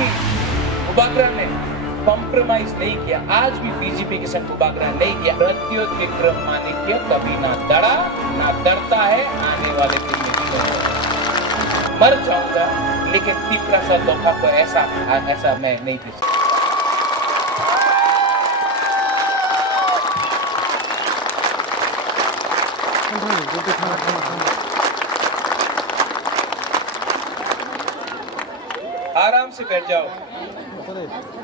भी बुबागरा ने कॉम्प्रोमाइज नहीं किया, आज भी बीजेपी के संग बुबागरा नहीं किया। प्रत्युत विक्रम माणिक्य कभी ना डरा ना डरता है, आने वाले दिन में मर जाऊंगा लेकिन तीसरा सा धोखा को ऐसा मैं नहीं दे सकता। आराम से बैठ जाओ,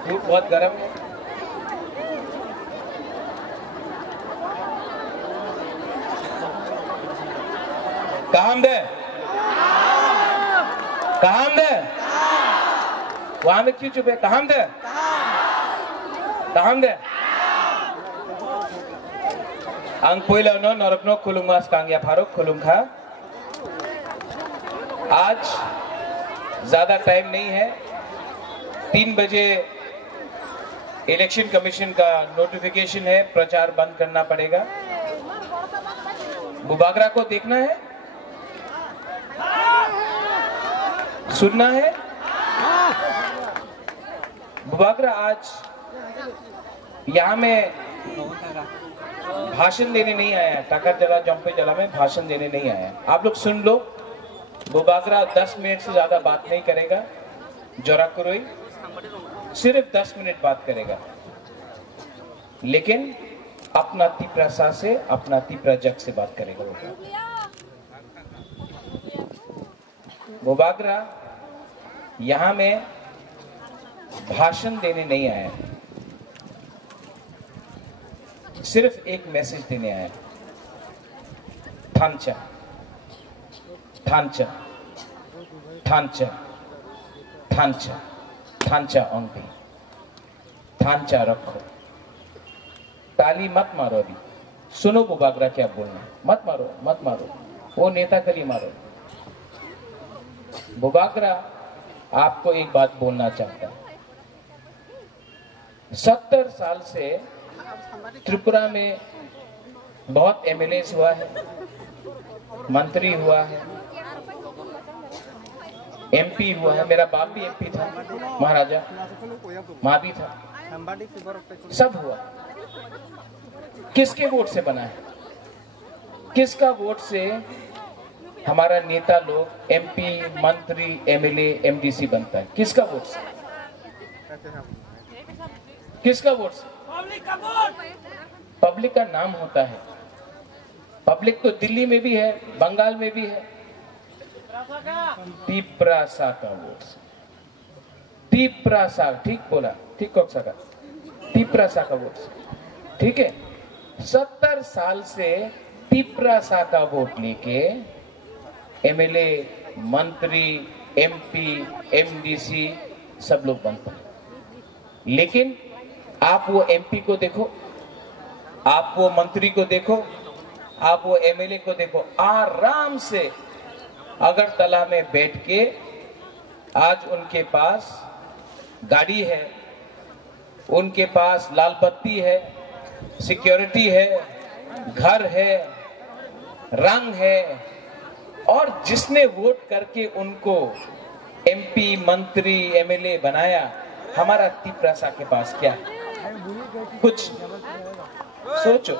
धूप बहुत गर्म है। काम दे वहां में क्यों चुप है? काम दे आंग पोइला नो नरकनो खुलुंगास कांगिया फारूक खुलुंगा। आज ज्यादा टाइम नहीं है, 3 बजे इलेक्शन कमीशन का नोटिफिकेशन है, प्रचार बंद करना पड़ेगा। बुबागरा को देखना है, सुनना है। बुबागरा आज यहां में भाषण देने नहीं आया, टाकर जला जंपे जला में भाषण देने नहीं आया। आप लोग सुन लो, बुबागरा 10 मिनट से ज्यादा बात नहीं करेगा। जोराकुरोई सिर्फ 10 मिनट बात करेगा, लेकिन अपना तीपरा सा से, अपना तीपरा जग से बात करेगा। बुबागरा यहां में भाषण देने नहीं आया, सिर्फ एक मैसेज देने आया। थांचा थांचा थांचा थांचा थांचा ओनली, थांचा रखो। ताली मत मारो, अभी सुनो बुबागरा क्या बोलना। मत मारो, वो नेता के लिए मारो। बुबागरा आपको एक बात बोलना चाहता है। 70 साल से त्रिपुरा में बहुत एमएलए हुआ है, मंत्री हुआ है, एमपी हुआ है। मेरा बाप भी एमपी था, महाराजा माँ भी था, सब हुआ। किसके वोट से बना है? किसका वोट से हमारा नेता लोग एमपी, मंत्री, एमएलए, एमडीसी बनता है? किसका वोट से? किसका वोट से? पब्लिक का नाम होता है। पब्लिक तो दिल्ली में भी है, बंगाल में भी है। तीपरासा का वोट से, तीपरासा, ठीक बोला, ठीक कौन सा का? तीपरासा का वोट से, ठीक है। 70 साल से तीपरासा का वोट लेके एमएलए, मंत्री, एमपी, एमडीसी सब लोग बनते हैं। लेकिन आप वो एमपी को देखो, आप वो मंत्री को देखो, आप वो एमएलए को देखो, आराम से अगरतला में बैठ के आज उनके पास गाड़ी है, उनके पास लाल बत्ती है, सिक्योरिटी है, घर है, रंग है। और जिसने वोट करके उनको एमपी, मंत्री, एमएलए बनाया, हमारा तीपरासा के पास क्या है? कुछ सोचो।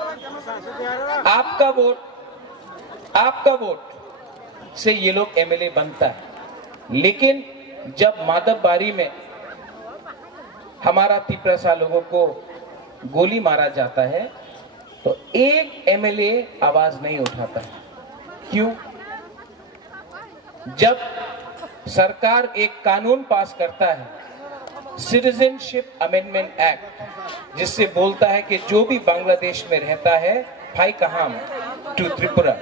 आपका वोट से ये लोग एमएलए बनता है। लेकिन जब माधवबारी में हमारा तीपरासा लोगों को गोली मारा जाता है तो एक एमएलए आवाज नहीं उठाता है। क्यों? जब सरकार एक कानून पास करता है, सिटीजनशिप अमेंडमेंट एक्ट, जिससे बोलता है कि जो भी बांग्लादेश में रहता है, फाई कहाम टू त्रिपुरा,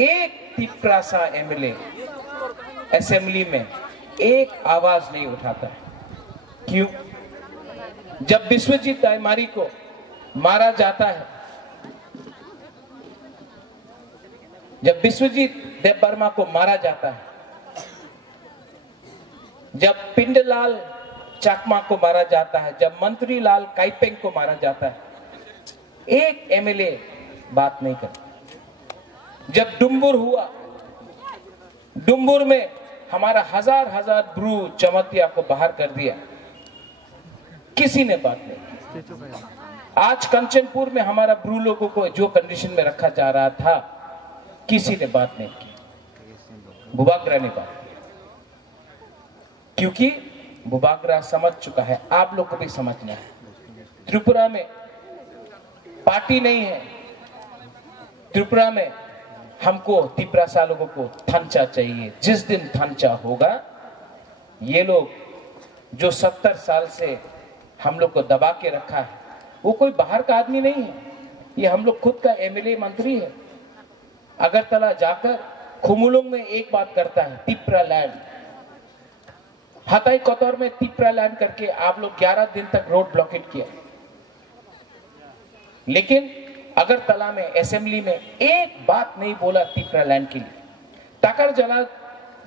एक तीपरासा एमएलए असेंबली में एक आवाज नहीं उठाता है। क्यों? जब विश्वजीत दायमारी को मारा जाता है, जब विश्वजीत देवबर्मा को मारा जाता है, जब पिंडलाल चाकमा को मारा जाता है, जब मंत्री लाल काइपेंग को मारा जाता है, एक एमएलए बात नहीं करता। जब डुम्बुर हुआ, डुम्बुर में हमारा हजार हजार ब्रू चमतिया को बाहर कर दिया, किसी ने बात नहीं की। आज कंचनपुर में हमारा ब्रू लोगों को जो कंडीशन में रखा जा रहा था, किसी ने बात नहीं की, बुबागरा ने बात की, क्योंकि बुबागरा समझ चुका है, आप लोग को भी समझना है। त्रिपुरा में पार्टी नहीं है, त्रिपुरा में हमको तिप्रासा लोगों को थांचा चाहिए। जिस दिन थांचा होगा, ये लोग जो 70 साल से हम लोग को दबा के रखा है, वो कोई बाहर का आदमी नहीं है, ये हम लोग खुद का एमएलए मंत्री है। अगरतला जाकर खुमुलुंग में एक बात करता है, तिप्रा लैंड, हताई कोतौर में तिप्रा लैंड करके आप लोग 11 दिन तक रोड ब्लॉकेट किया, लेकिन अगरतला में असेंबली में एक बात नहीं बोला तिप्रा लैंड के लिए। टाकर जला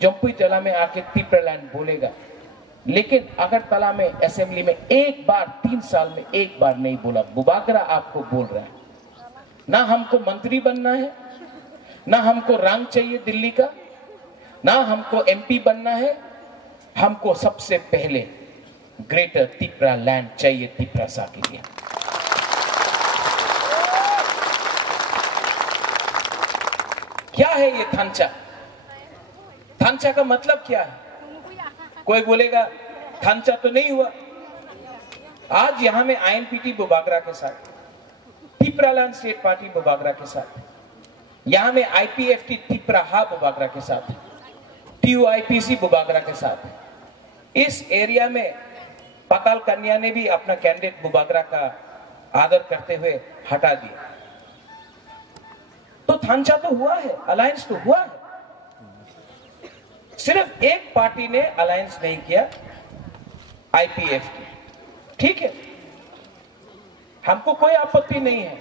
जम्पुई जला में आके तिप्रा लैंड बोलेगा, लेकिन अगरतला में असेंबली में एक बार 3 साल में एक बार नहीं बोला। बुबागरा आपको बोल रहा है, ना हमको मंत्री बनना है, ना हमको रंग चाहिए दिल्ली का, ना हमको एमपी बनना है, हमको सबसे पहले ग्रेटर तिप्रा लैंड चाहिए तिप्रासा के लिए। क्या है ये थांचा? थांचा का मतलब क्या है? कोई बोलेगा थांचा तो नहीं हुआ। आज यहां में आईएनपीटी बुबागरा के साथ, तिप्रालैंड स्टेट पार्टी बुबागरा के साथ, यहां में आईपीएफटी तिप्राहा बुबागरा के साथ, टीयूआईपीसी बुबागरा के साथ, इस एरिया में पाताल कन्या ने भी अपना कैंडिडेट बुबागरा का आदर करते हुए हटा दिया। तो थांचा तो हुआ है, अलायंस तो हुआ है। सिर्फ एक पार्टी ने अलायंस नहीं किया, आईपीएफटी। ठीक है, हमको कोई आपत्ति नहीं है।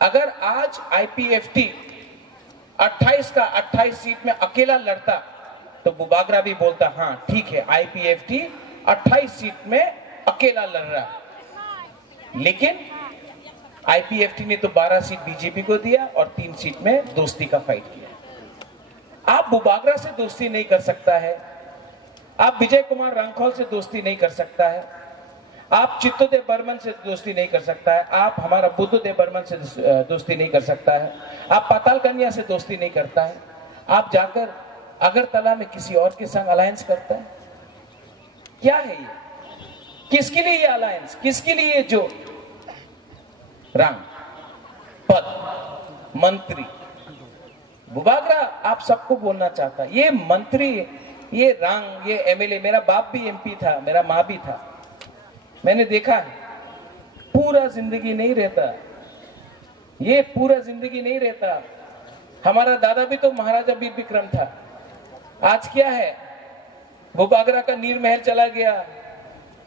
अगर आज आईपीएफटी 28 का 28 सीट में अकेला लड़ता, तो बुबागरा भी बोलता हाँ ठीक है, आईपीएफटी 28 सीट में अकेला लड़ रहा। लेकिन आईपीएफटी ने तो 12 सीट बीजेपी को दिया और 3 सीट में दोस्ती का फाइट किया। आप बुबागरा से दोस्ती नहीं कर सकता है, आप विजय कुमार रंखौल से दोस्ती नहीं कर सकता है, आप चित्तोदेव बर्मन से दोस्ती नहीं कर सकता है, आप हमारा बुद्धदेव बर्मन से दोस्ती नहीं कर सकता है, आप पाताल कन्या से दोस्ती नहीं करता है, आप जाकर अगरतला में किसी और के संग अलायंस करता है। क्या है ये? किसके लिए ये अलायंस? किसके लिए जो रंग, पद, मंत्री? बुबागरा आप सबको बोलना चाहता है, ये मंत्री, ये रंग, ये एमएलए। मेरा बाप भी एमपी था, मेरा माँ भी था, मैंने देखा है। पूरा जिंदगी नहीं रहता, ये पूरा जिंदगी नहीं रहता। हमारा दादा भी तो महाराजा वीर विक्रम था। आज क्या है? बुबागरा का नीर महल चला गया,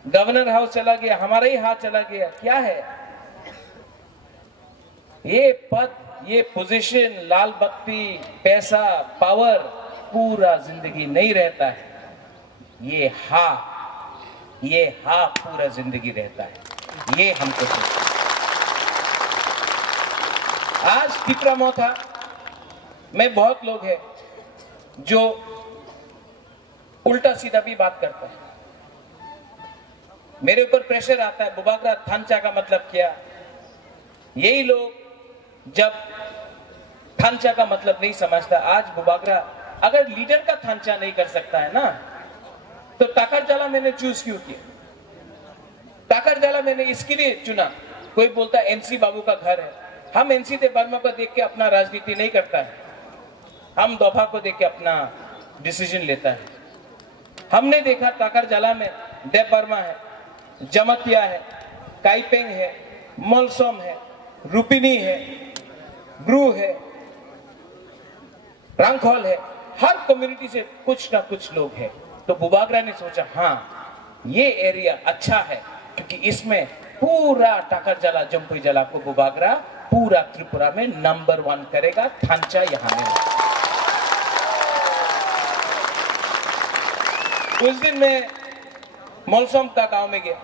गवर्नर हाउस चला गया, हमारा ही हाथ चला गया। क्या है ये पद, ये पोजीशन, लाल बत्ती, पैसा, पावर पूरा जिंदगी नहीं रहता है। ये हा पूरा जिंदगी रहता है। ये हमको आज तिप्रा मोथा में बहुत लोग हैं जो उल्टा सीधा भी बात करता है। मेरे ऊपर प्रेशर आता है, बुबागरा थांचा का मतलब क्या? यही लोग जब थांचा का मतलब नहीं समझता, आज बुबागरा अगर लीडर का थांचा नहीं कर सकता है ना, तो टाकर जाला मैंने चूज क्यों किया? टाकर जाला मैंने इसके लिए चुना। कोई बोलता है एनसी बाबू का घर है, हम एनसी देव वर्मा को देख के अपना राजनीति नहीं करता है, हम दोफा को देख के अपना डिसीजन लेता है। हमने देखा टाकर जाला में देव वर्मा है, जमतिया है, काइपेंग है, मोलसोम है, रुपिनी है, ब्रू है, रंखौल है, हर कम्युनिटी से कुछ ना कुछ लोग हैं। तो बुबागरा ने सोचा हाँ ये एरिया अच्छा है, क्योंकि इसमें पूरा टाकर जला जम्पुई जला को बुबागरा पूरा त्रिपुरा में नंबर 1 करेगा। थांचा यहां में। उस दिन मैं मोलसोम का गांव में गया,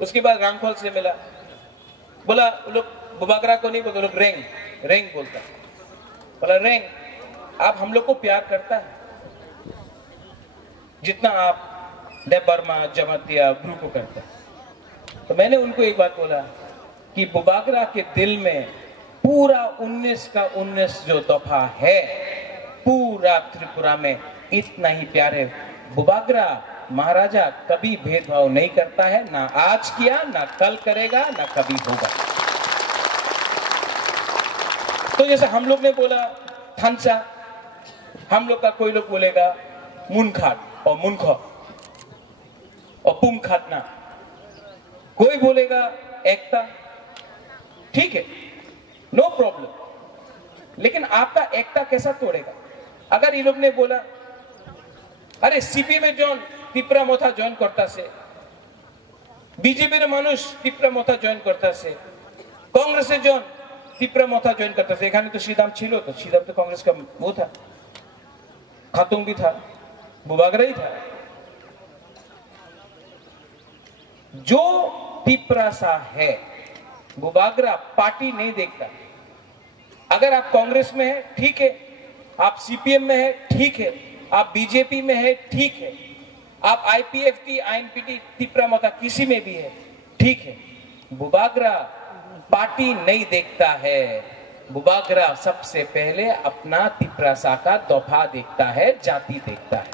उसके बाद रंखौल से मिला, बोला लोग बुबागरा को नहीं बोलते, लोग रेंग बोलता। बोला रेंग आप हम लोग को प्यार करता है? जितना आप बर्मा, जमातिया, ब्रू को करते हैं। तो मैंने उनको एक बात बोला कि बुबागरा के दिल में पूरा 19 का 19 जो दफा है, पूरा त्रिपुरा में इतना ही प्यार है। बुबागरा महाराजा कभी भेदभाव नहीं करता है, ना आज किया, ना कल करेगा, ना कभी होगा। तो जैसे हम लोग ने बोला थंसा, हम लोग का कोई लोग बोलेगा मुनखाट और मुनखो और पुम खाटना, कोई बोलेगा एकता, ठीक है, नो प्रॉब्लम। लेकिन आपका एकता कैसा तोड़ेगा? अगर ये लोग ने बोला अरे सीपी में जॉन टिप्रा मोथा जॉइन करता से, बीजेपी रे मानुष टिप्रा मोथा जॉइन करता से, कांग्रेस से जॉन टिप्रा मोथा जॉइन करता से। एखाने तो श्रीदाम छिलो, तो श्रीदाम तो कांग्रेस का वो था, खातुंग भी था, बुबागरा ही था। जो टिप्रा सा है, बुबागरा पार्टी नहीं देखता। अगर आप कांग्रेस में है ठीक है, आप सीपीएम में है ठीक है, आप बीजेपी में है ठीक है, आप आईपीएफटी, आईएनपीटी, टिप्रा मोथा किसी में भी है ठीक है। बुबागरा पार्टी नहीं देखता है। बुबागरा सबसे पहले अपना तिपरासा का दफा देखता है, जाति देखता है।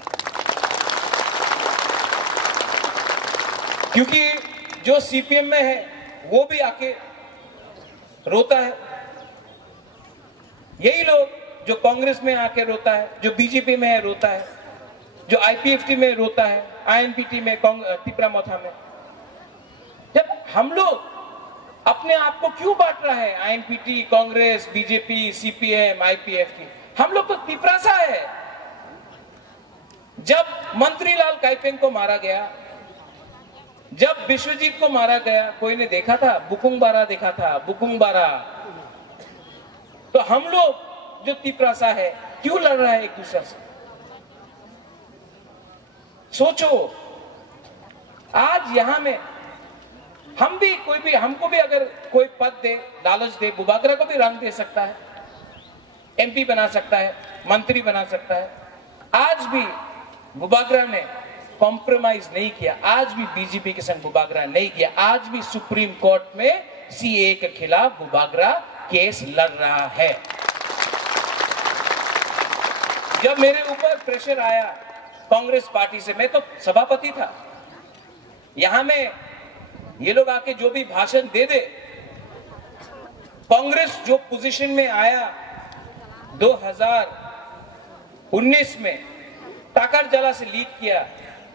क्योंकि जो सीपीएम में है वो भी आके रोता है, यही लोग जो कांग्रेस में आके रोता है, जो बीजेपी में है रोता है, जो आईपीएफटी में रोता है, आईएनपीटी में, टिप्रा मोथा में। जब हम लोग अपने आप को क्यों बांट रहा है, आईएनपीटी, कांग्रेस, बीजेपी, सीपीएम, आईपीएफटी, हम लोग तो तिपरासा है। जब मंत्रीलाल काइपेंग को मारा गया, जब विश्वजीत को मारा गया, कोई ने देखा था? बुकुंग बारा देखा था, बुकुंग बारा। तो हम लोग जो तिपरासा है क्यों लड़ रहा है एक दूसरे से? सोचो, आज यहां में हम भी, कोई भी हमको भी अगर कोई पद दे, लालच दे, बुबागरा को भी रंग दे सकता है, एमपी बना सकता है, मंत्री बना सकता है। आज भी बुबागरा ने कॉम्प्रोमाइज नहीं किया, आज भी बीजेपी के संग बुबागरा नहीं किया, आज भी सुप्रीम कोर्ट में सीए के खिलाफ बुबागरा केस लड़ रहा है। जब मेरे ऊपर प्रेशर आया कांग्रेस पार्टी से, मैं तो सभापति था, यहां में ये लोग आके जो भी भाषण दे दे, कांग्रेस जो पोजीशन में आया 2019 में, टाकर जला से लीड किया,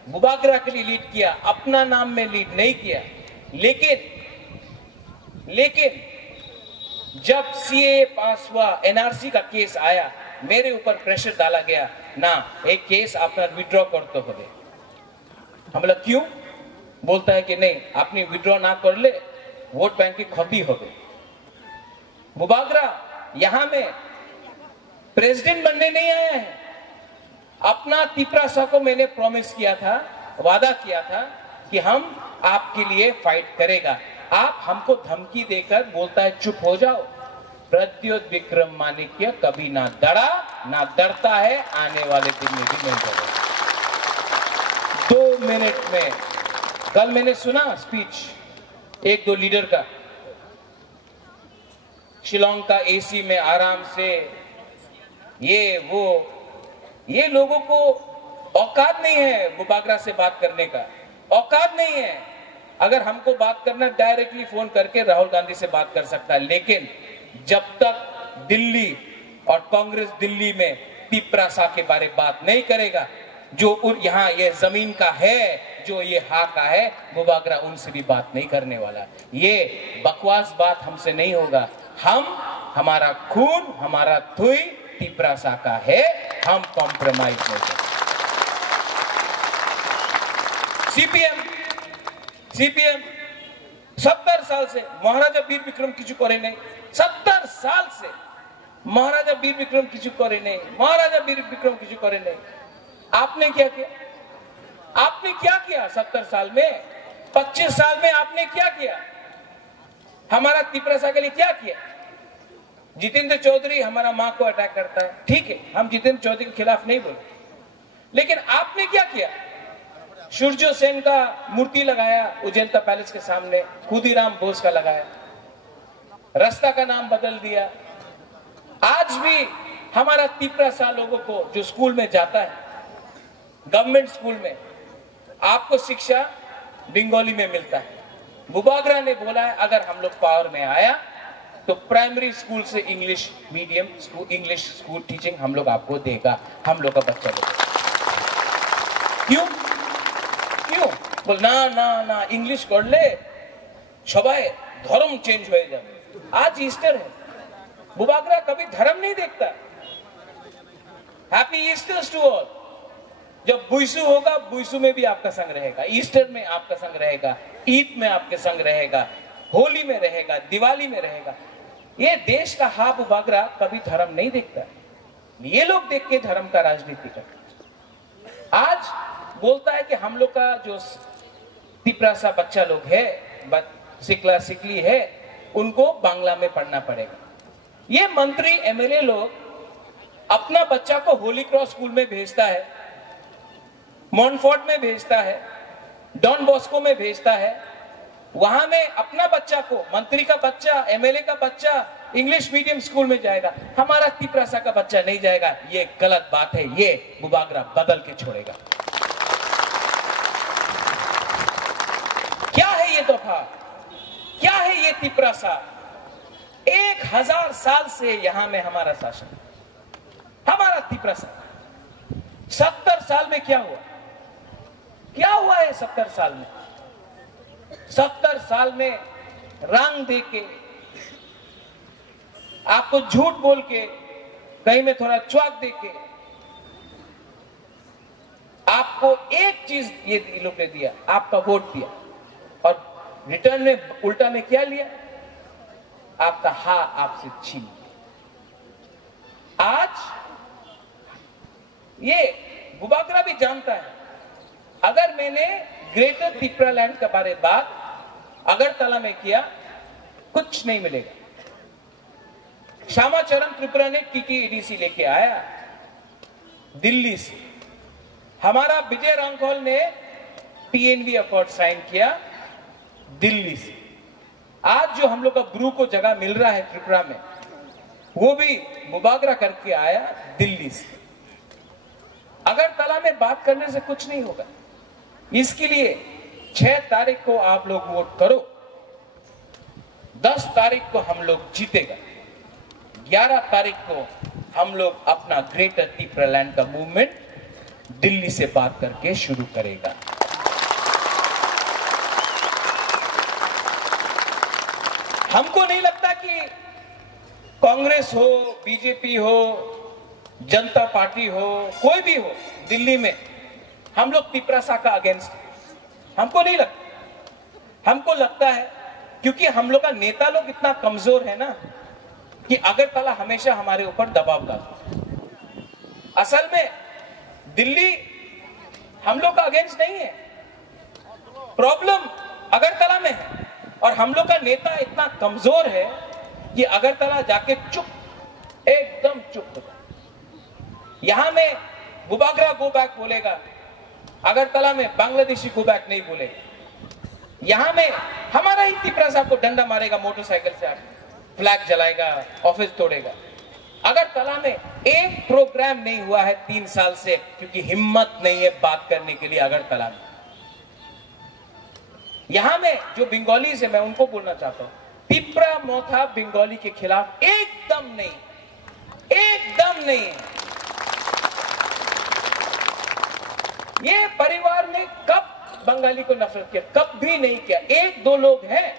बुबागरा के लिए लीड किया, अपना नाम में लीड नहीं किया। लेकिन जब सीए पास हुआ, एनआरसी का केस आया, मेरे ऊपर प्रेशर डाला गया, ना एक केस अपना विड्रॉ करते हो। हम बोला क्यों? बोलता है कि नहीं, आपने विड्रॉ ना कर ले, वोट बैंक की क्षति हो गई। बुबागरा यहां में प्रेसिडेंट बनने नहीं आया है। अपना तिपरासा को मैंने प्रॉमिस किया था, वादा किया था कि हम आपके लिए फाइट करेगा। आप हमको धमकी देकर बोलता है चुप हो जाओ। प्रद्योत विक्रमादित्य कभी ना डरा, ना डरता है, आने वाले दिन में भी नहीं डरेगा। 2 मिनट में, कल मैंने सुना स्पीच एक दो लीडर का, शिलोंग का एसी में आराम से, ये लोगों को औकात नहीं है बुबागरा से बात करने का, औकात नहीं है। अगर हमको बात करना, डायरेक्टली फोन करके राहुल गांधी से बात कर सकता है, लेकिन जब तक दिल्ली और कांग्रेस दिल्ली में तिपरासा के बारे बात नहीं करेगा, जो यहाँ ये जमीन का है, जो ये हा का है, बुबागरा उनसे भी बात नहीं करने वाला। ये बकवास बात हमसे नहीं होगा। हमारा खून, हमारा थुई तिपरासा का है, हम कॉम्प्रोमाइज नहीं करेंगे। सीपीएम 70 साल से महाराजा वीर विक्रम किचु करे नहीं, 70 साल से महाराजा वीर विक्रम किचु करे नहीं, महाराजा वीर विक्रम किचु करे नहीं। आपने क्या किया? आपने क्या किया 70 साल में? 25 साल में आपने क्या किया? हमारा तिपरासा के लिए क्या किया? जितेंद्र चौधरी हमारा मां को अटैक करता है, ठीक है, हम जितेंद्र चौधरी के खिलाफ नहीं बोले, लेकिन आपने क्या किया? सूर्य सेन का मूर्ति लगाया उजैनता पैलेस के सामने, खुदीराम बोस का लगाया, रास्ता का नाम बदल दिया। आज भी हमारा तिपरासा लोगों को जो स्कूल में जाता है, गवर्नमेंट स्कूल में, आपको शिक्षा बंगाली में मिलता है। बुबागरा ने बोला है अगर हम लोग पावर में आया तो प्राइमरी स्कूल से English medium school, English school teaching हम लोग आपको देगा, हम लोग का बच्चा लोग। क्यों क्यों बोल ना ना ना इंग्लिश कर ले सबाई धर्म चेंज हो जाए। आज ईस्टर है, बुबागरा कभी धर्म नहीं देखता। Happy Easters to all. जब बुइसु होगा, बुइसु में भी आपका संग रहेगा, ईस्टर में आपका संग रहेगा, ईद में आपके संग रहेगा, होली में रहेगा, दिवाली में रहेगा। ये देश का हा बुबागरा कभी धर्म नहीं देखता। ये लोग देख के धर्म का राजनीति करते। आज बोलता है कि हम लोग का जो तिपरासा बच्चा लोग है, सिकला सिकली है, उनको बांग्ला में पढ़ना पड़ेगा। ये मंत्री एमएलए लोग अपना बच्चा को होली क्रॉस स्कूल में भेजता है, मॉनफोर्ड में भेजता है, डॉन बॉस्को में भेजता है। वहां में अपना बच्चा को, मंत्री का बच्चा, एमएलए का बच्चा इंग्लिश मीडियम स्कूल में जाएगा, हमारा तिपरासा का बच्चा नहीं जाएगा। ये गलत बात है, ये बुबागरा बदल के छोड़ेगा। क्या है ये तोहफा, क्या है ये तिपरासा? 1000 साल से यहां में हमारा शासन, हमारा तिपरासा। 70 साल में क्या हुआ? क्या हुआ है 70 साल में? 70 साल में रंग दे के, आपको झूठ बोल के, कहीं में थोड़ा च्वाक दे के, आपको एक चीज ये लोग ने दिया, आपका वोट दिया, और रिटर्न में उल्टा में क्या लिया? आपका हा आपसे छीन लिया। आज ये बुबागरा भी जानता है, अगर मैंने ग्रेटर तिपरालैंड के बारे बात अगरतला में किया, कुछ नहीं मिलेगा। श्यामाचरण त्रिपुरा ने टीटीईडीसी लेके आया दिल्ली से, हमारा विजय रांखोल ने टीएनवी अकॉर्ड साइन किया दिल्ली से। आज जो हम लोग का गुरु को जगह मिल रहा है त्रिपुरा में, वो भी बुबागरा करके आया दिल्ली से। अगरतला में बात करने से कुछ नहीं होगा। इसके लिए 6 तारीख को आप लोग वोट करो, 10 तारीख को हम लोग जीतेगा, 11 तारीख को हम लोग अपना ग्रेटर तिपरालैंड का मूवमेंट दिल्ली से बात करके शुरू करेगा। हमको नहीं लगता कि कांग्रेस हो, बीजेपी हो, जनता पार्टी हो, कोई भी हो, दिल्ली में हम लोग तिपरासा का अगेंस्ट, हमको नहीं लगता। हमको लगता है क्योंकि हम लोग का नेता लोग इतना कमजोर है ना कि अगरतला हमेशा हमारे ऊपर दबाव डालता। असल में दिल्ली हम लोग का अगेंस्ट नहीं है, प्रॉब्लम अगरतला में है, और हम लोग का नेता इतना कमजोर है कि अगरतला जाके चुप, एकदम चुप होता। यहां में बुबागरा गो बैक बोलेगा, अगरतला में बांग्लादेशी गो बैक नहीं बोलेगा। यहां में हमारा ही तिपरासा को डंडा मारेगा मोटरसाइकिल से आके, फ्लैग जलाएगा, ऑफिस तोड़ेगा। अगरतला में एक प्रोग्राम नहीं हुआ है 3 साल से, क्योंकि हिम्मत नहीं है बात करने के लिए अगरतला में। यहां में जो बंगाली से, मैं उनको बोलना चाहता हूं, तिपरा मोथा बंगाली के खिलाफ एकदम नहीं, एकदम नहीं। ये परिवार ने कब बंगाली को नफरत किया? कब भी नहीं किया। 1-2 लोग हैं,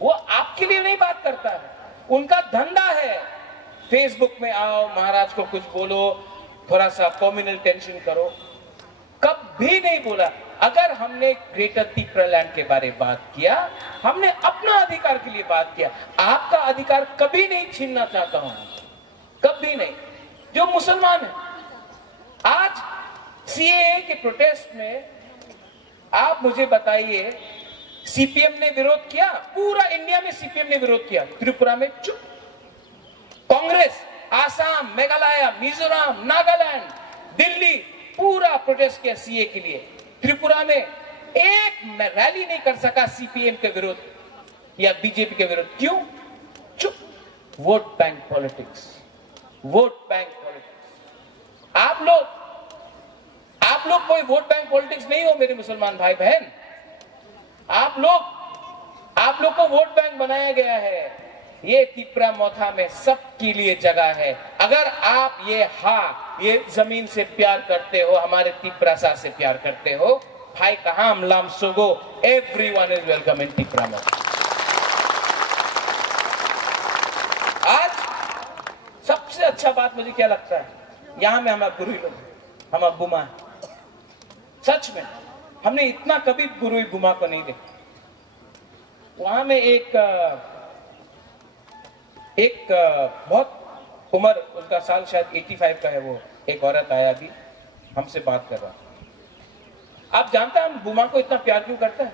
वो आपके लिए नहीं बात करता है, उनका धंधा है फेसबुक में आओ, महाराज को कुछ बोलो, थोड़ा सा कम्युनल टेंशन करो। कब भी नहीं बोला। अगर हमने ग्रेटर तिपरालैंड के बारे में बात किया, हमने अपना अधिकार के लिए बात किया। आपका अधिकार कभी नहीं छीनना चाहता हूं, कभी नहीं। जो मुसलमान है, आज सीएए के प्रोटेस्ट में आप मुझे बताइए, सीपीएम ने विरोध किया? पूरा इंडिया में सीपीएम ने विरोध किया, त्रिपुरा में चुप। कांग्रेस आसाम, मेघालय, मिजोरम, नागालैंड, दिल्ली पूरा प्रोटेस्ट किया सीए के लिए। त्रिपुरा में एक रैली नहीं कर सका सीपीएम के विरुद्ध या बीजेपी के विरुद्ध। क्यों? चुप। Vote bank politics, vote bank politics. आप लोग कोई वोट बैंक पॉलिटिक्स नहीं हो मेरे मुसलमान भाई बहन। आप लोग को वोट बैंक बनाया गया है। ये तिपरा मोथा में सबके लिए जगह है। अगर आप ये जमीन से प्यार करते हो, हमारे तिपरासा से प्यार करते हो, भाई कहां अमलाम सोगो, everyone is welcome in Tipra Motha. आज सबसे अच्छा बात मुझे क्या लगता है, यहां में हमारे गुरु लोग, हमारा बुमा, सच में हमने इतना कभी गुरु बुमा को नहीं देखा। वहां में एक बहुत उम्र, उनका साल शायद 85 का है, वो एक औरत आया भी हमसे बात कर रहा। आप जानते हैं हम बुमा को इतना प्यार क्यों करते हैं?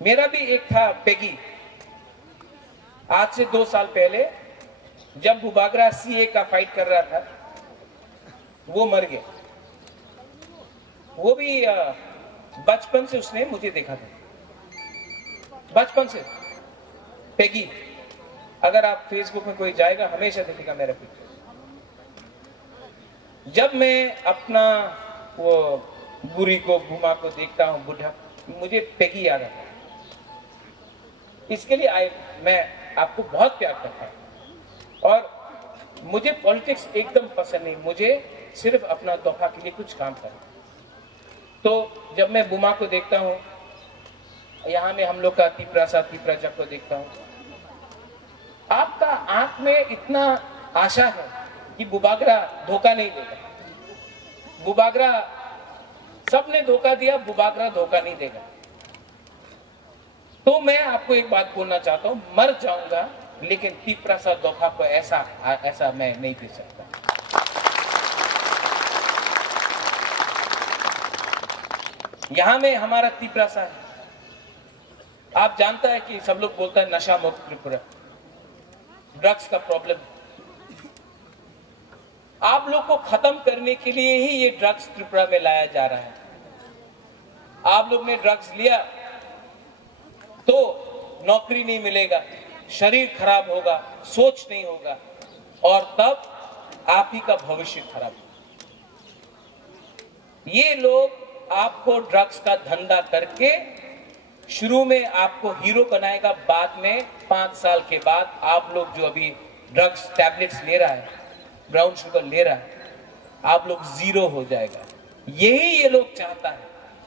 मेरा भी एक था पेगी, आज से 2 साल पहले जब बुबागरा सीए का फाइट कर रहा था, वो मर गया। वो भी बचपन से उसने मुझे देखा था, बचपन से। पेगी, अगर आप फेसबुक में कोई जाएगा हमेशा देखेगा मेरा पिक्चर। जब मैं अपना वो बुरी को, बुमा को देखता हूं, बुढ़ा, मुझे पेगी याद आता है। इसके लिए मैं आपको बहुत प्यार करता हूं। और मुझे पॉलिटिक्स एकदम पसंद नहीं, मुझे सिर्फ अपना तोहफा के लिए कुछ काम करना। तो जब मैं बुमा को देखता हूं, यहां में हम लोग का तिपरा जब को देखता हूं, आपका आंख में इतना आशा है कि बुबागरा धोखा नहीं देगा। बुबागरा, सबने धोखा दिया, बुबागरा धोखा नहीं देगा। तो मैं आपको एक बात बोलना चाहता हूं, मर जाऊंगा लेकिन तिपरासा धोखा को ऐसा मैं नहीं दे सकता। यहां में हमारा तिपरासा है। आप जानता है कि सब लोग बोलता है नशा मुक्त त्रिपुरा, ड्रग्स का प्रॉब्लम। आप लोग को खत्म करने के लिए ही ये ड्रग्स त्रिपुरा में लाया जा रहा है। आप लोग ने ड्रग्स लिया तो नौकरी नहीं मिलेगा, शरीर खराब होगा, सोच नहीं होगा, और तब आप ही का भविष्य खराब होगा। ये लोग आपको ड्रग्स का धंधा करके शुरू में आपको हीरो बनाएगा, बाद में 5 साल के बाद आप लोग जो अभी ड्रग्स टैबलेट्स ले रहा है, ब्राउन शुगर ले रहा है, आप लोग जीरो हो जाएगा। यही ये लोग चाहता है।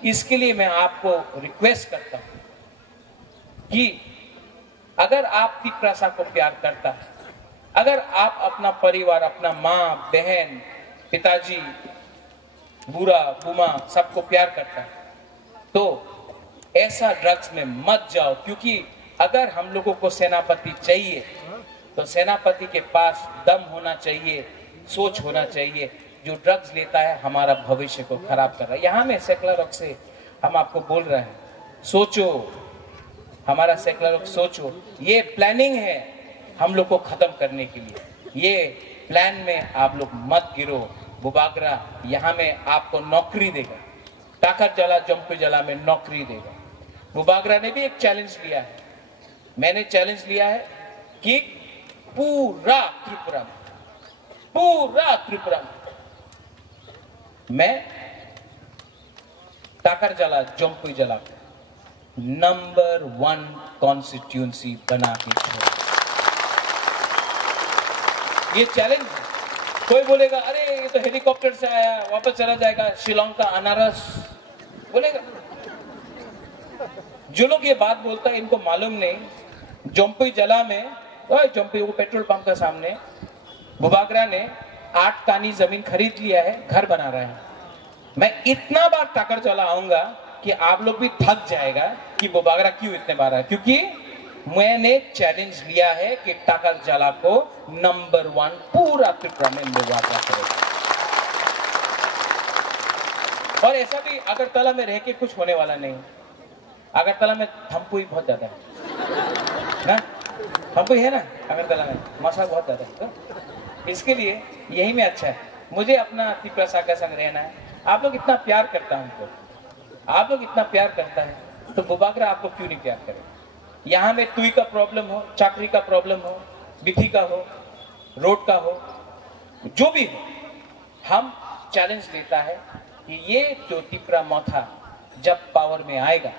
इसके लिए मैं आपको रिक्वेस्ट करता हूं कि अगर आप तिपरासा को प्यार करता है, अगर आप अपना परिवार, अपना माँ, बहन, पिताजी, बुरा, बुमा सबको प्यार करता है, तो ऐसा ड्रग्स में मत जाओ। क्योंकि अगर हम लोगों को सेनापति चाहिए तो सेनापति के पास दम होना चाहिए, सोच होना चाहिए। जो ड्रग्स लेता है हमारा भविष्य को खराब कर रहा है। यहाँ में सेकुलर रॉक से हम आपको बोल रहे हैं, सोचो, हमारा सेकुलर रॉक सोचो। ये प्लानिंग है हम लोग को खत्म करने के लिए। ये प्लान में आप लोग मत गिरो। बुबागरा यहाँ में आपको नौकरी देगा, टाकर जला, जम्पू जला में नौकरी देगा। बुबागरा ने भी एक चैलेंज लिया है, मैंने चैलेंज लिया है कि पूरा त्रिपुरा में मैं टाकर जला, जम्पू जला नंबर 1 कॉन्स्टिट्यूंसी बना के छोड़ा। ये चैलेंज है। कोई बोलेगा अरे ये तो हेलीकॉप्टर से आया, वापस चला जाएगा, शिलोंग का अनारस बोलेगा। जो लोग ये बात बोलता है इनको मालूम नहीं, जम्पी जला में, जम्पी वो पेट्रोल पंप का सामने बुबागरा ने 8 कानी जमीन खरीद लिया है, घर बना रहा है। मैं इतना बार टाकर जला आऊंगा कि आप लोग भी थक जाएगा कि बुबागरा क्यों इतने बार है। क्योंकि मैंने चैलेंज लिया है कि टाकर जला को नंबर 1 पूरा त्रिपुरा में बुबागरा करेगा। और ऐसा भी अगरतला में रह के कुछ होने वाला नहीं। अगरतला में थम्पुई बहुत ज्यादा है ना, थम्पुई है ना अगरतला में, मसा बहुत ज्यादा है। तो इसके लिए यही में अच्छा है। मुझे अपना तिपरासा का संग रहना है, आप लोग इतना प्यार करता है हमको, आप लोग इतना प्यार करता है, तो बुबागरा आपको क्यों नहीं प्यार करे? यहाँ में तुई का प्रॉब्लम हो, चाकरी का प्रॉब्लम हो, बिथी का हो, रोड का हो, जो भी हो, हम चैलेंज लेता है कि ये जो तिपरा मौथा जब पावर में आएगा,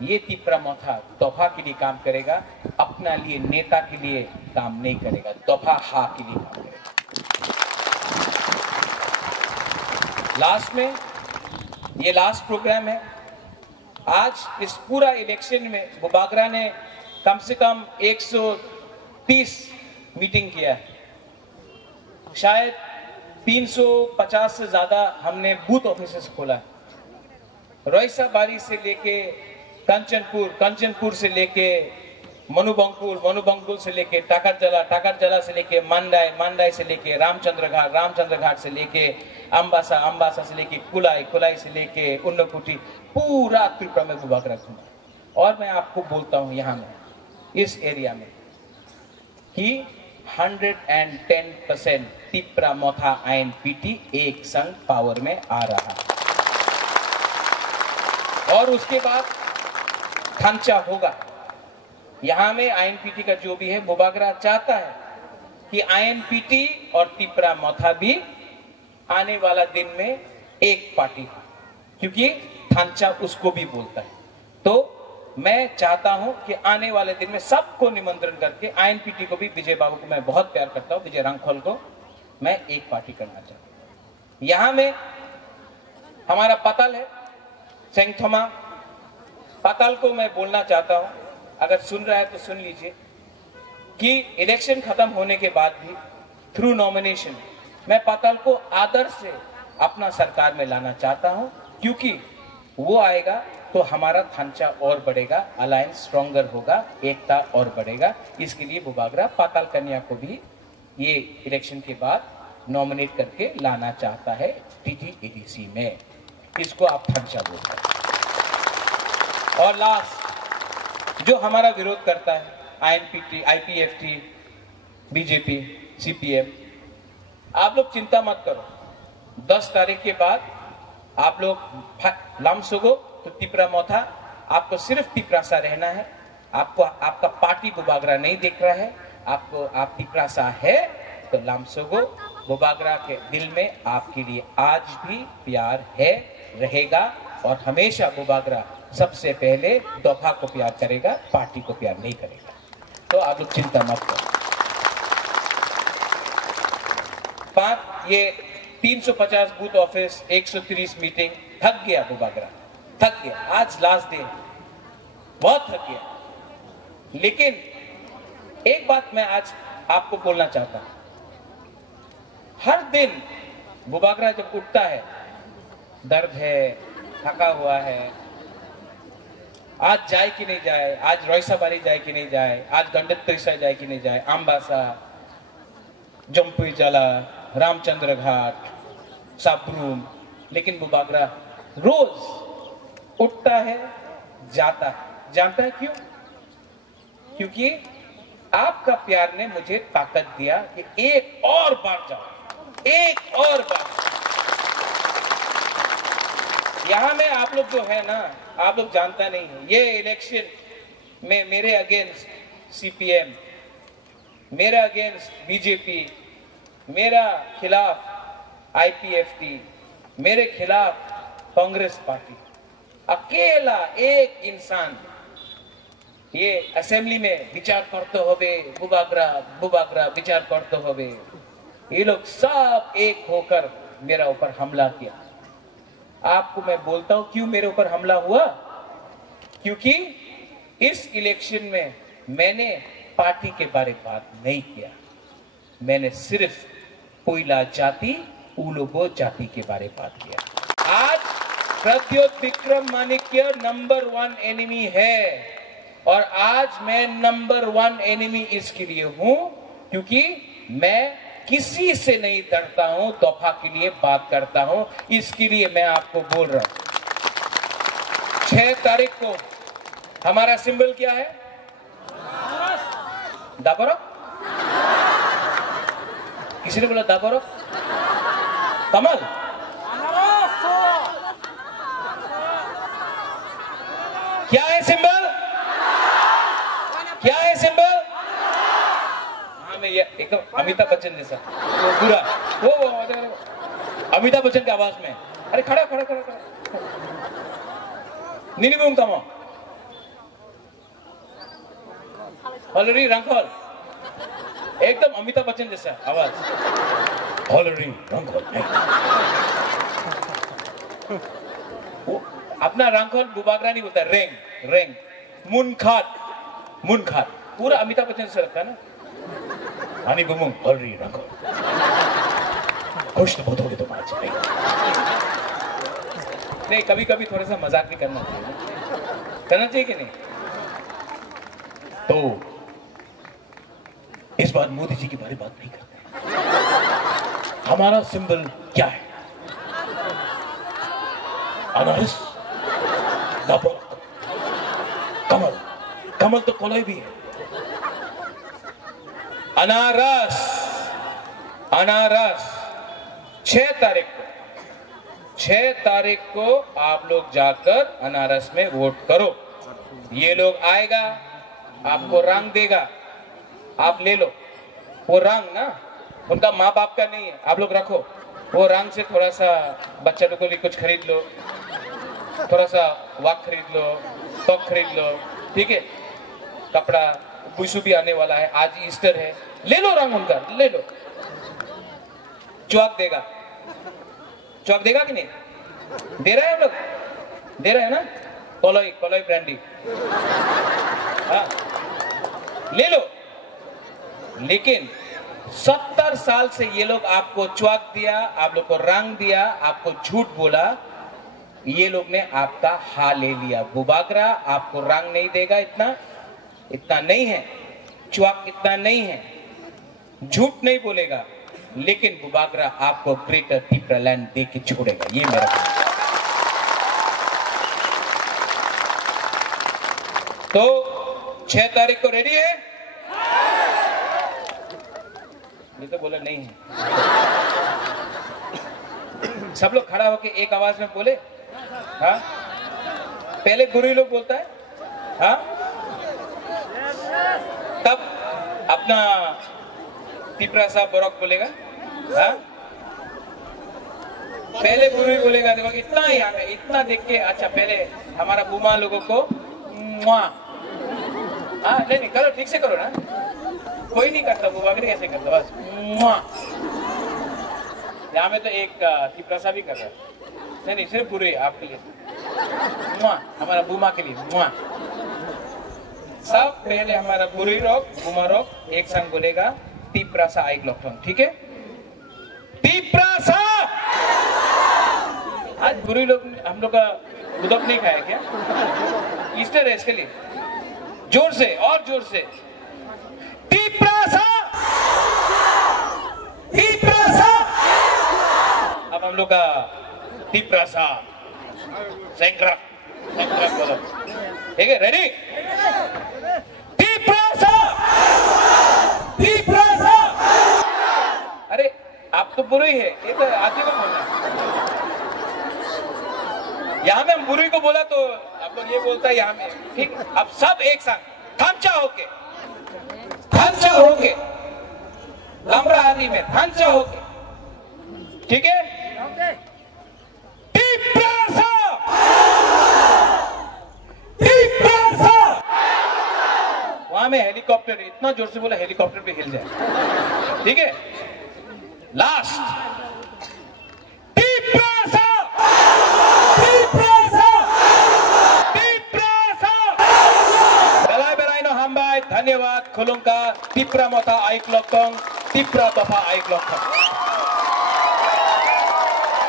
ये तिपरा मौथा दफा के लिए काम करेगा, अपना लिए नेता के लिए काम नहीं करेगा, दफा हा के लिए काम करेगा। लास्ट में ये लास्ट प्रोग्राम है। आज इस पूरा इलेक्शन में बुबागरा ने कम से कम 130 मीटिंग किया है, शायद 350 से ज्यादा हमने बूथ ऑफिसेस खोला है। रईसाबारी से लेके कंचनपुर, कंचनपुर से लेके मनुबंकुल, मनुबंकुल से लेके टाकरजला, टाकरजला से लेके मंडाई, मंडाई से लेके रामचंद्र घाट, रामचंद्र घाट से लेके अंबासा, अंबासा से लेके कुलाई, कुलाई से लेके उन्नकुटी, पूरा त्रिपुरा में बुबागरा घूमा। और मैं आपको बोलता हूं यहाँ में इस एरिया में कि 110% तिपरा मौथा आईएनपीटी एक संग पावर में आ रहा है। और उसके बाद थांचा होगा। यहां में आईएनपीटी का जो भी है, बुबागरा चाहता है कि आईएनपीटी और तिपरा मौथा भी आने वाला दिन में एक पार्टी हो, क्योंकि थांचा उसको भी बोलता है। तो मैं चाहता हूं कि आने वाले दिन में सबको निमंत्रण करके, आईएनपीटी को भी, विजय बाबू को मैं बहुत प्यार करता हूं, विजय रांखोल को मैं एक पार्टी करना चाहता हूं। यहां में हमारा पताल है सेंगथोमा, पताल को मैं बोलना चाहता हूं, अगर सुन रहा है तो सुन लीजिए कि इलेक्शन खत्म होने के बाद भी थ्रू नॉमिनेशन मैं पताल को आदर से अपना सरकार में लाना चाहता हूं, क्योंकि वो आएगा तो हमारा थांचा और बढ़ेगा, अलायंस स्ट्रॉन्गर होगा, एकता और बढ़ेगा। इसके लिए बुबागरा पाताल कन्या को भी ये इलेक्शन के बाद नॉमिनेट करके लाना चाहता है टीटीएडीसी में। इसको आप थांचा बोलते हैं। और लास्ट जो हमारा विरोध करता है, आईएनपीटी, आईपीएफटी, बीजेपी, सीपीएम, आप लोग चिंता मत करो। 10 तारीख के बाद आप लोग लामसोगो तो तिपरा मौथा, आपको सिर्फ तिपरासा रहना है। आपको आपका पार्टी बुबागरा नहीं देख रहा है, आपको आप तिपरासा है तो लामसोगो बुबागरा के दिल में आपके लिए आज भी प्यार है, रहेगा। और हमेशा बुबागरा सबसे पहले दफा को प्यार करेगा, पार्टी को प्यार नहीं करेगा। तो आप लोग चिंता मत करो। ये 350 बूथ ऑफिस, 130 मीटिंग, थक गया बुबागरा, थक गया। आज लास्ट डे, बहुत थक गया। लेकिन एक बात मैं आज आपको बोलना चाहता हूं, हर दिन बुबागरा जब उठता है, दर्द है, थका हुआ है, आज जाए कि नहीं जाए, आज रईसाबारी जाए कि नहीं जाए, आज गंडत्रिसा जाए कि नहीं जाए, अंबासा, जम्पुई जला, रामचंद्र घाट, साबरूम। लेकिन बुबागरा रोज उठता है, जाता है। जानता है क्यों? क्योंकि आपका प्यार ने मुझे ताकत दिया कि एक और बार जाओ, एक और बार। यहां में आप लोग जो है ना, आप लोग जानता नहीं है, ये इलेक्शन में मेरे अगेंस्ट सीपीएम, मेरा अगेंस्ट बीजेपी, मेरा खिलाफ आईपीएफटी, मेरे खिलाफ कांग्रेस पार्टी, अकेला एक इंसान ये असेंबली में विचार करते होवे, बुबागरा बुबागरा विचार करते होवे। ये लोग सब एक होकर मेरा ऊपर हमला किया। आपको मैं बोलता हूं क्यों मेरे ऊपर हमला हुआ, क्योंकि इस इलेक्शन में मैंने पार्टी के बारे में बात नहीं किया, मैंने सिर्फ कोयला जाति, उलोगो जाति के बारे में बात किया। आज प्रद्योत विक्रम माणिक्य नंबर 1 एनिमी है, और आज मैं नंबर 1 एनिमी इसके लिए हूं क्योंकि मैं किसी से नहीं डरता हूं, दफा के लिए बात करता हूं। इसके लिए मैं आपको बोल रहा हूं। 6 तारीख को हमारा सिंबल क्या है? दाबरो? किसी ने बोला दाबरो? कमल? क्या है सिंबल? क्या है सिंबल? हाँ, मैं ये एकदम अमिताभ बच्चन जैसा पूरा वो अमिताभ बच्चन की आवाज में। अरे खड़ा खड़ा खड़ा खड़ा नीली कमा हॉलरी रंगहॉल, एकदम अमिताभ बच्चन जैसा आवाज। हॉलरी रंगहॉल अपना रंगहॉल बुबागरा नहीं बोलता, रेंग रेंग मुनखात पूरा अमिताभ बच्चन से लगता है ना। आनी बुमुंग हॉलरी रंगहॉल, खुश तो बहुत होगे तुम आज। नहीं, कभी कभी थोड़ा सा मजाक भी करना चाहिए कि नहीं? तो इस बार मोदी जी के बारे में बात नहीं करते। हमारा सिंबल क्या है? अनारस, लबक, कमल। कमल तो कोलोई भी है। अनारस 6 तारीख को आप लोग जाकर अनारस में वोट करो। ये लोग आएगा, आपको रंग देगा, आप ले लो। वो रंग ना उनका माँ बाप का नहीं है, आप लोग रखो। वो रंग से थोड़ा सा बच्चा लोगों के लिए कुछ खरीद लो, थोड़ा सा वाक खरीद लो, टॉप खरीद लो, ठीक है? कपड़ा पुसू भी आने वाला है, आज ईस्टर है, ले लो रंग उनका, ले लो। चौक देगा कि नहीं? दे रहा है हम लोग, दे रहे हैं ना? कोलोई ब्रांडी, हाँ ले लो। लेकिन 70 साल से ये लोग आपको च्वाक दिया, आप लोग को रंग दिया, आपको झूठ बोला, ये लोग ने आपका हाल ले लिया। बुबागरा आपको रंग नहीं देगा, इतना नहीं है, च्वाक इतना नहीं है, झूठ नहीं बोलेगा, लेकिन बुबागरा आपको ग्रेटर तिप्रा लैंड दे के छोड़ेगा। ये मेरा तो 6 तारीख को रेडी है? ये तो बोला नहीं है। सब लोग खड़ा होके एक आवाज में बोले, हाँ? पहले गुरु लोग बोलता है, हाँ? तब अपना तिप्रा साहब बरोक बोलेगा, हाँ? पहले गुरु बोलेगा। देखो इतना ही आगे, इतना देख के अच्छा पहले हमारा बुमा लोगों को हाँ नहीं करो, ठीक से करो ना, कोई नहीं करता, बुबागरी कैसे करता, बस यहाँ में तो एक तिप्रा भी कर रहा है। नहीं सिर्फ गुरु आपके लिए, हमारा बुमा के लिए सब पहले हमारा गुरु रोक बुमा रोक एक संग बोलेगा तिप्रा सा आइक लॉकडाउन, ठीक है? तिप्रा सा। आज गुरु लोग हम लोग का उदक नहीं खाया क्या? ईस्टर है, इसके लिए जोर से और जोर से तिप्रा सा। अब हम लोग का तिप्रा सा सेंक्रा बोलो, ठीक है? रेडी? अरे आप तो बुरी है, ये तो आदमी को बोलना। यहाँ में हम बुरी को बोला तो आप लोग ये बोलता है यहाँ में, ठीक? अब सब एक साथ थांचा होके लंबरा आदि में थांचा होके, ठीक है? वहां में हेलीकॉप्टर, इतना जोर से बोला हेलीकॉप्टर भी हिल जाए, ठीक है? लास्ट धन्यवाद खुलुंका तिप्रा मोथा आइक लोकतोंग तिप्रा तोफा आइक लोकतोंग।